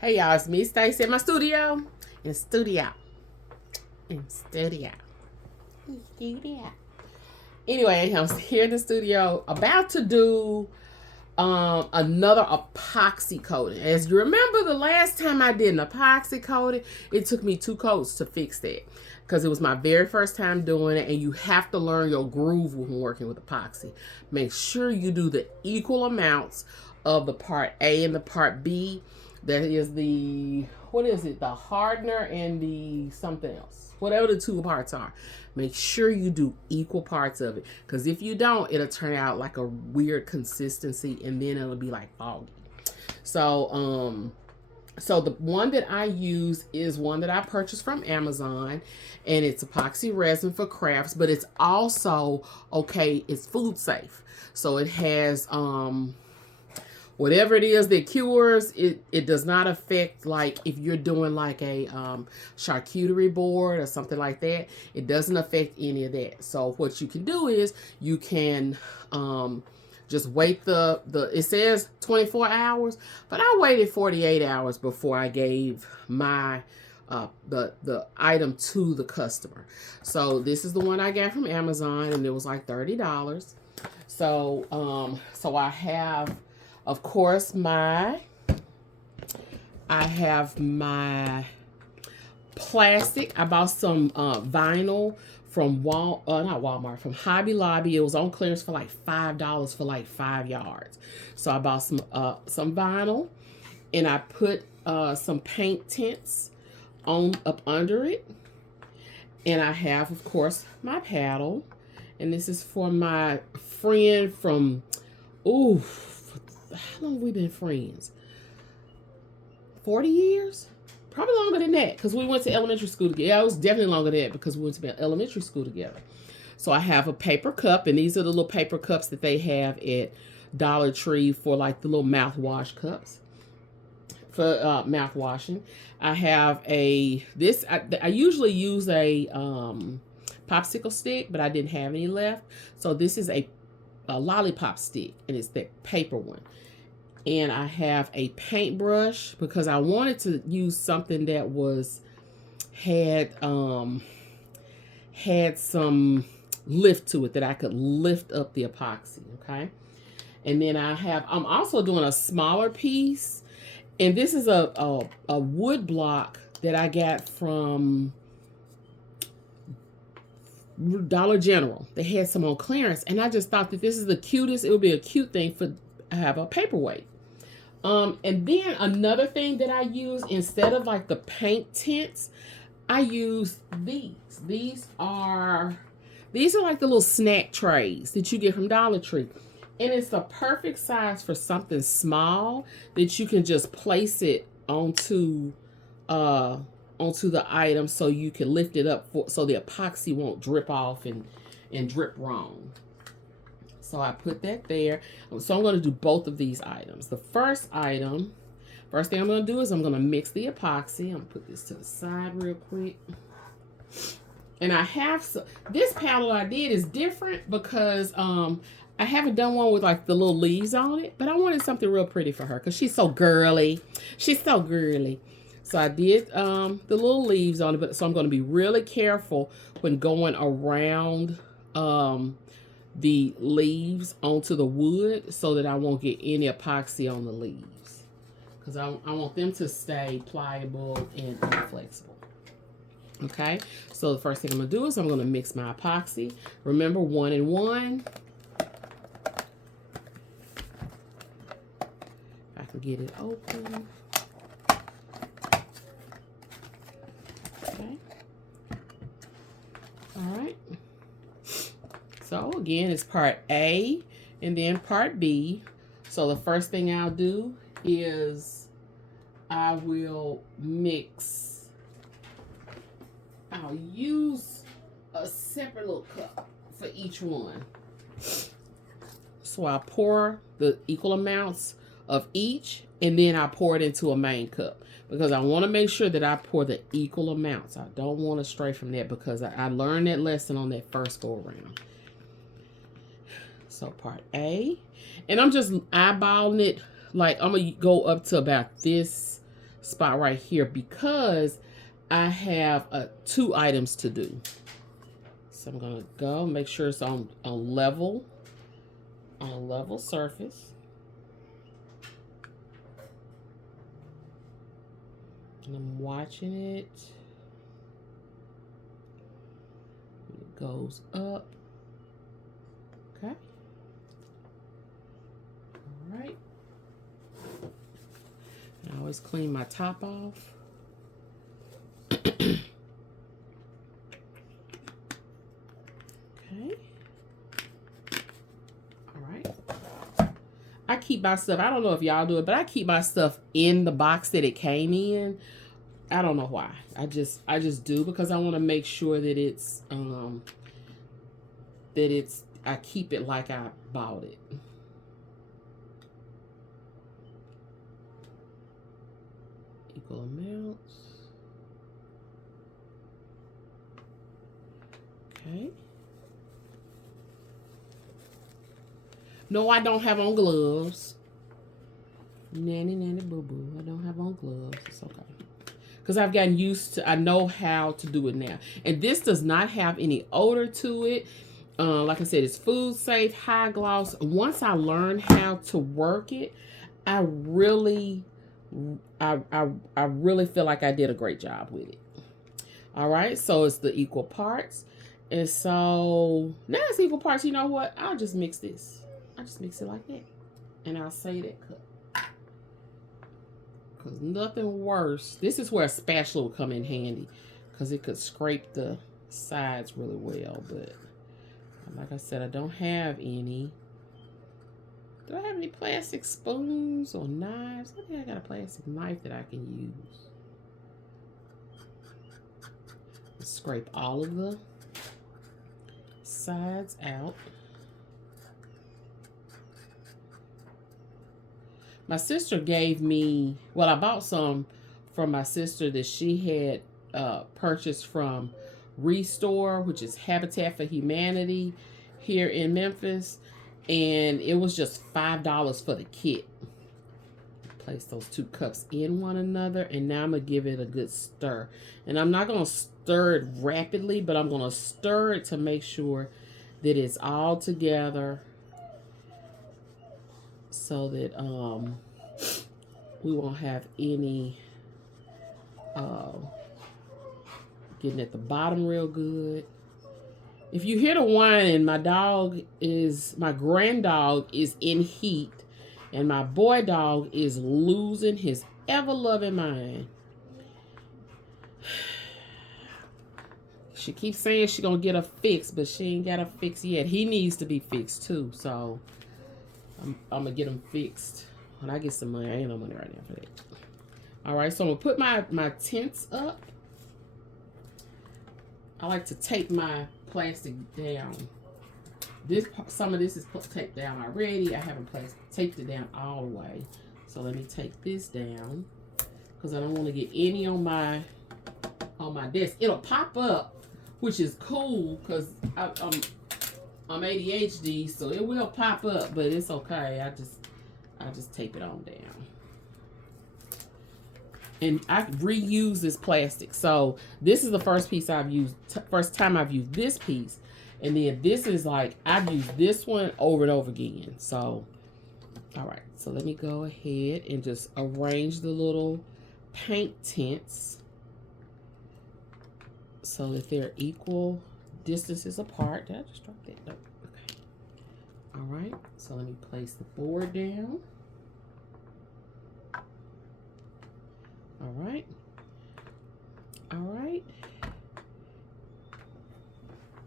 Hey y'all, it's me, Stacey, in my studio. In studio. In studio. In studio. Anyway, I'm here in the studio about to do another epoxy coating. As you remember, the last time I did an epoxy coating, it took me 2 coats to fix that because it was my very first time doing it, and you have to learn your groove when working with epoxy. Make sure you do the equal amounts of the part A and the part B. There is the, what is it? The hardener and the something else. Whatever the 2 parts are. Make sure you do equal parts of it. Because if you don't, it'll turn out like a weird consistency and then it'll be like foggy. So, so the one that I use is one that I purchased from Amazon, and it's epoxy resin for crafts, but it's also, okay, it's food safe. So it has, whatever it is that cures, it does not affect, like if you're doing like a charcuterie board or something like that, it doesn't affect any of that. So what you can do is you can just wait it says 24 hours, but I waited 48 hours before I gave my the item to the customer. So this is the one I got from Amazon, and it was like $30. So so I have, of course, I have my plastic. I bought some vinyl from not Walmart, from Hobby Lobby. It was on clearance for like $5 for like 5 yards. So I bought some vinyl, and I put some paint tints up under it. And I have, of course, my paddle. And this is for my friend from, how long have we been friends? 40 years? Probably longer than that, because we went to elementary school together. Yeah, it was definitely longer than that because we went to elementary school together. So I have a paper cup, and these are the little paper cups that they have at Dollar Tree for like the little mouthwash cups for mouthwashing. I have I usually use a popsicle stick, but I didn't have any left. So this is a lollipop stick, and it's that paper one. And I have a paintbrush because I wanted to use something that had some lift to it, that I could lift up the epoxy. Okay. And then I'm also doing a smaller piece, and this is a wood block that I got from Dollar General. They had some on clearance, and I just thought that this is the cutest. It would be a cute thing to have a paperweight. And then another thing that I use instead of like the paint tints, I use these. These are like the little snack trays that you get from Dollar Tree. And it's the perfect size for something small that you can just place it onto the item, so you can lift it up so the epoxy won't drip off and drip wrong. So I put that there. So I'm going to do both of these items. The first thing I'm going to do is I'm going to mix the epoxy. I'm going to put this to the side real quick. And I have this paddle I did is different because I haven't done one with like the little leaves on it, but I wanted something real pretty for her because she's so girly. She's so girly. So I did the little leaves on it, but so I'm going to be really careful when going around the leaves onto the wood so that I won't get any epoxy on the leaves, because I want them to stay pliable and flexible. Okay, so the first thing I'm going to do is I'm going to mix my epoxy. Remember, 1 and 1. If I can get it open. Okay. All right. So again, it's part A and then part B. So the first thing I'll do is I will mix. I'll use a separate little cup for each one. So I pour the equal amounts of each, and then I pour it into a main cup, because I want to make sure that I pour the equal amounts. I don't want to stray from that, because I learned that lesson on that first go around. So part A, and I'm just eyeballing it. Like, I'm going to go up to about this spot right here because I have 2 items to do. So I'm gonna go make sure it's on a level surface. And I'm watching it. It goes up. Okay. All right. I always clean my top off. Okay. All right. I keep my stuff, I don't know if y'all do it, but I keep my stuff in the box that it came in. I don't know why. I just do because I want to make sure that I keep it like I bought it. Equal amounts. Okay. No, I don't have on gloves. Nanny boo boo. I don't have on gloves. It's okay. Because I've gotten used to, I know how to do it now. And this does not have any odor to it. Like I said, it's food safe, high gloss. Once I learn how to work it, I really feel like I did a great job with it. All right, so it's the equal parts. And so now it's equal parts. You know what? I'll just mix this. I'll just mix it like that. And I'll say that cut. Because nothing worse. This is where a spatula will come in handy. Because it could scrape the sides really well. But like I said, I don't have any. Do I have any plastic spoons or knives? I think I got a plastic knife that I can use. Scrape all of the sides out. My sister gave me, well, I bought some from my sister that she had purchased from Restore, which is Habitat for Humanity here in Memphis. And it was just $5 for the kit. Place those 2 cups in one another. And now I'm going to give it a good stir. And I'm not going to stir it rapidly, but I'm going to stir it to make sure that it's all together. So that we won't have any getting at the bottom real good. If you hear the whining, my grand dog is in heat, and my boy dog is losing his ever-loving mind. She keeps saying she's gonna get a fix, but she ain't got a fix yet. He needs to be fixed too, so I'm gonna get him fixed when I get some money. I ain't no money right now for that. All right, so I'm gonna put my tents up. I like to tape my plastic down. Some of this is taped down already. I haven't taped it down all the way. So let me take this down because I don't want to get any on my desk. It'll pop up, which is cool because I'm ADHD, so it will pop up, but it's okay. I just tape it on down. And I reuse this plastic. So this is the first piece I've used, first time I've used this piece. And then this is like, I've used this one over and over again. So, all right. So let me go ahead and just arrange the little paint tents so that they're equal distances apart. Did I just drop that? No. Okay. All right. So let me place the board down. All right. All right.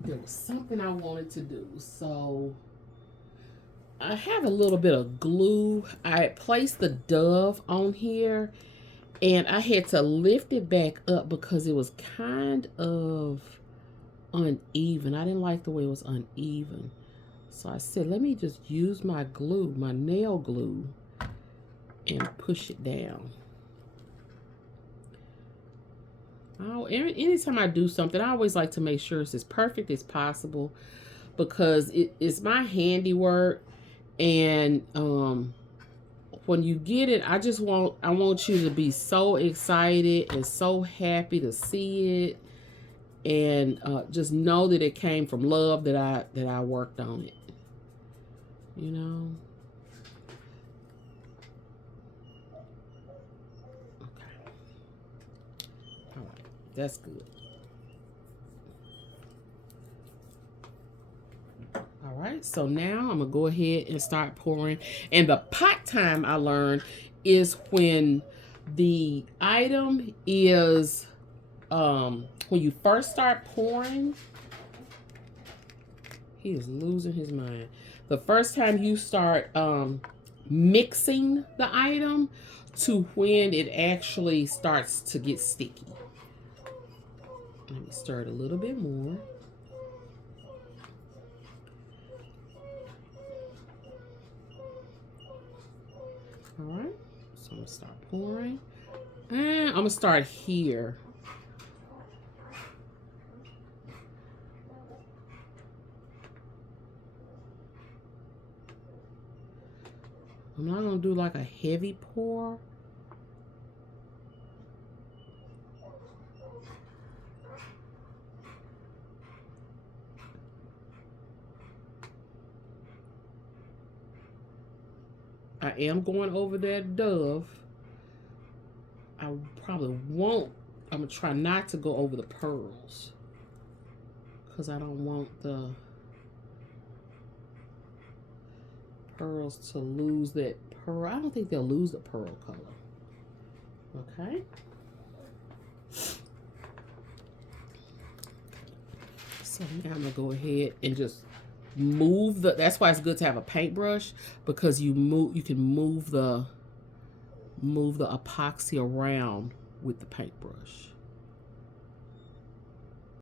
There was something I wanted to do. So I have a little bit of glue. I placed the dove on here and I had to lift it back up because it was kind of uneven. I didn't like the way it was uneven. So I said, let me just use my glue, my nail glue, and push it down. Anytime I do something, I always like to make sure it's as perfect as possible because it's my handiwork, and when you get it, I want you to be so excited and so happy to see it, and just know that it came from love, that I worked on it. You know. Okay. All right. That's good. All right, so now I'm gonna go ahead and start pouring. And the pot time, I learned, is when the item is, when you first start pouring. He is losing his mind. The first time you start mixing the item to when it actually starts to get sticky. Let me stir it a little bit more. All right, so I'm gonna start pouring, and I'm gonna start here. I'm not gonna do like a heavy pour. I am going over that Dove. I probably won't. I'm gonna try not to go over the pearls, because I don't want the pearls to lose that pearl. I don't think they'll lose the pearl color. Okay. So now I'm gonna go ahead and just move the, that's why it's good to have a paintbrush, because you can move the epoxy around with the paintbrush.